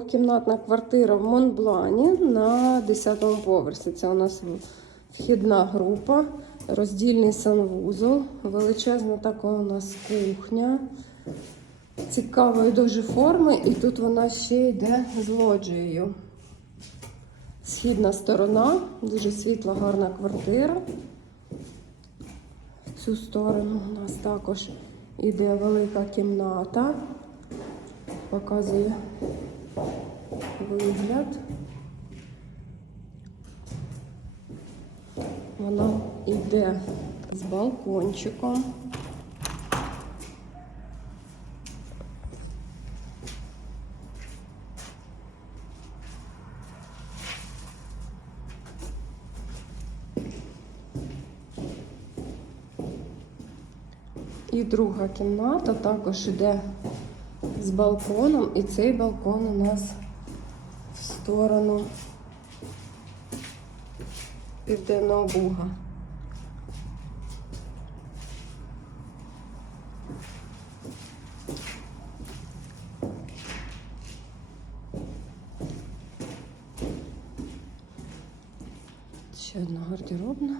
Кімнатна квартира в Монблані на 10-му поверсі. Це у нас вхідна група, роздільний санвузол, величезна така у нас кухня. Цікавої дуже форми, і тут вона ще йде з лоджією. Східна сторона, дуже світла, гарна квартира. В цю сторону у нас також іде велика кімната. Показує вигляд. Вона йде з балкончиком. І друга кімната також йде з балконом, і цей балкон у нас сторону Південного Буга. Ще одна гардеробна.